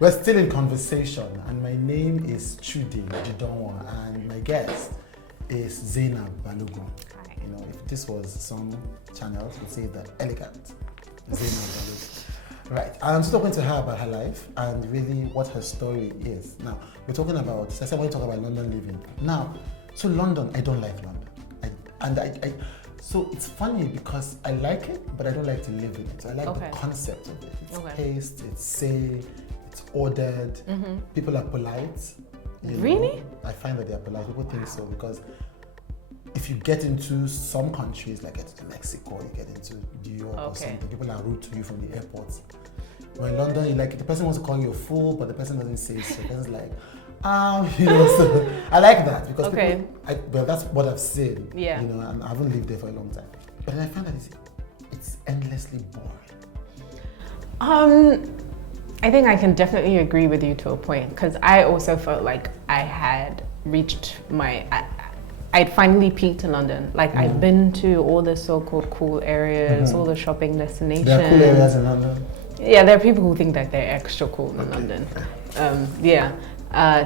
We're still in conversation, and my name is Chude Jideonwo, and my guest is Zainab Balogun. Hi. You know, if this was some channels, we'd say the elegant Zainab Balogun. Right, and I'm still talking to her about her life and really what her story is. Now, we're talking about, I said, when you talk about London living. Now, so London, I don't like London. So it's funny because I like it, but I don't like to live in it. So I like the concept of it. It's paced, it's safe, it's ordered. Mm-hmm. People are polite. Really? I find that they're polite. People think so because if you get into some countries, like get into Mexico, you get into New York or something, people are rude to you from the airport. But in London, the person wants to call you a fool, but the person doesn't say so. The person's like, so I like that because well, that's what I've seen. Yeah. And I haven't lived there for a long time. But then I find that it's endlessly boring. I think I can definitely agree with you to a point because I also felt like I had reached I'd finally peaked in London. Like I'd been to all the so-called cool areas, all the shopping destinations. There are cool areas in London? Yeah, there are people who think that they're extra cool in London. So I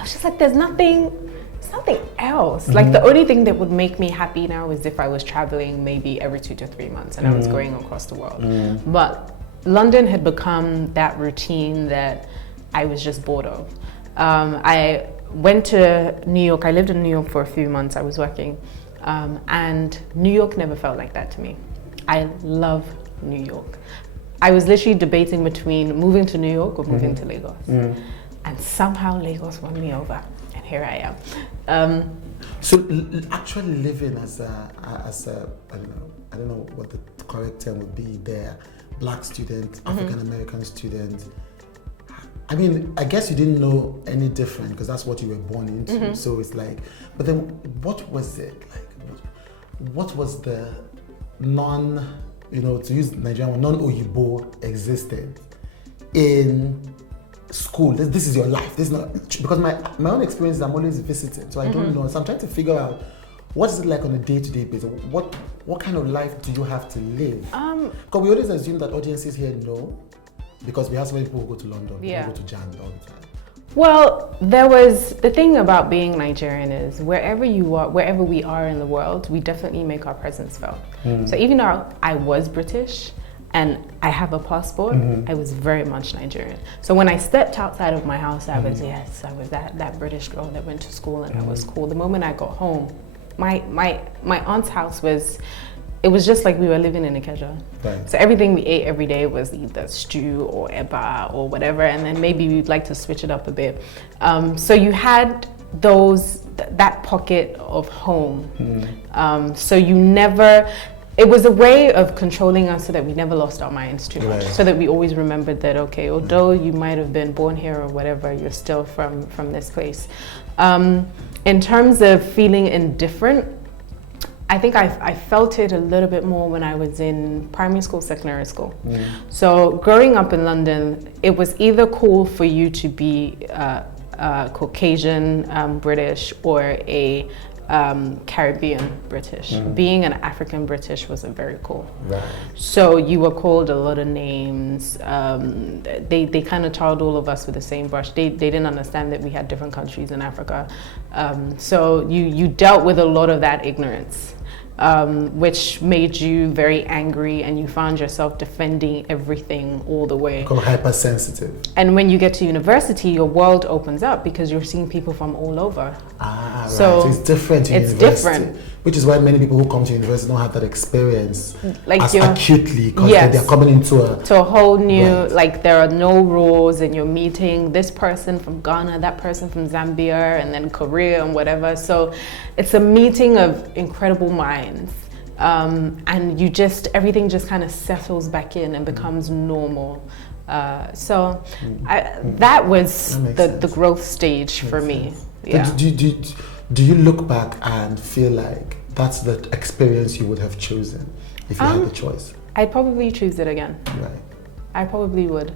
was just like, there's nothing else. Mm-hmm. Like the only thing that would make me happy now is if I was traveling maybe every 2 to 3 months and I was going across the world. But London had become that routine that I was just bored of. I went to New York. I lived in New York for a few months. I was working. And New York never felt like that to me. I love New York. I was literally debating between moving to New York or moving to Lagos. And somehow Lagos won me over. And here I am. So actually living as a I don't know what the correct term would be there, Black student, African American student. I mean, I guess you didn't know any different because that's what you were born into. So it's like, but then what was it like? What was the to use Nigerian, non-Oyibo existed in school? This is your life. This is not, because my own experience is I'm always visiting, so I don't know. So I'm trying to figure out what is it like on a day-to-day basis. What kind of life do you have to live? Because we always assume that audiences here know, because we have so many people who go to London, who go to Jan all the time. Well, the thing about being Nigerian is wherever we are in the world, we definitely make our presence felt. So even though I was British and I have a passport, I was very much Nigerian. So when I stepped outside of my house, I was that British girl that went to school and I was cool. The moment I got home, my aunt's house it was just like we were living in Ikeja. Right. So everything we ate every day was either stew or eba or whatever, and then maybe we'd like to switch it up a bit. So you had that pocket of home. So it was a way of controlling us so that we never lost our minds too much. So that we always remembered that, although you might have been born here or whatever, you're still from this place. In terms of feeling indifferent, I think I felt it a little bit more when I was in primary school, secondary school. So growing up in London, it was either cool for you to be Caucasian British or a Caribbean British. Being an African British was very cool. Right. So you were called a lot of names. They kind of tarred all of us with the same brush. They didn't understand that we had different countries in Africa. So you dealt with a lot of that ignorance. Which made you very angry and you found yourself defending everything all the way. Become hypersensitive. And when you get to university, your world opens up because you're seeing people from all over. So it's different in university. It's different. Which is why many people who come to university don't have that experience as acutely, because they're coming into a whole new, like there are no rules and you're meeting this person from Ghana, that person from Zambia, and then Korea and whatever. So it's a meeting of incredible minds. And everything just kind of settles back in and becomes normal. That was the growth stage for me. Yeah. Do you look back and feel like that's the experience you would have chosen if you had the choice? I'd probably choose it again. Right. I probably would.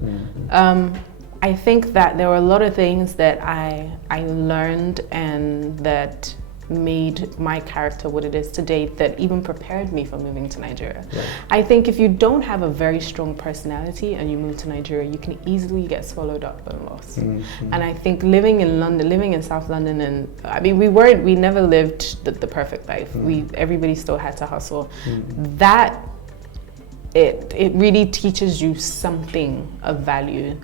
I think that there were a lot of things that I learned and that made my character what it is today, that even prepared me for moving to Nigeria. Right. I think if you don't have a very strong personality and you move to Nigeria, you can easily get swallowed up and lost. And I think living in London, living in South London, and I mean, we never lived the perfect life. Everybody still had to hustle. That it really teaches you something of value.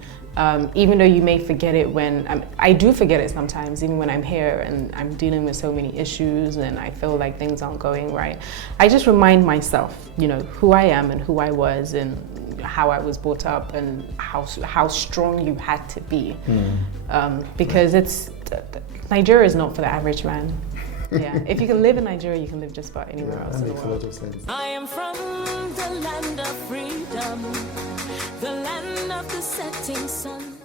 Even though you may forget it when, I do forget it sometimes, even when I'm here and I'm dealing with so many issues and I feel like things aren't going right. I just remind myself, you know, who I am and who I was and how I was brought up and how strong you had to be. Because Nigeria is not for the average man. Yeah, if you can live in Nigeria, you can live just about anywhere else in the world. That makes a lot of sense. I am from the land of freedom, the land of the setting sun.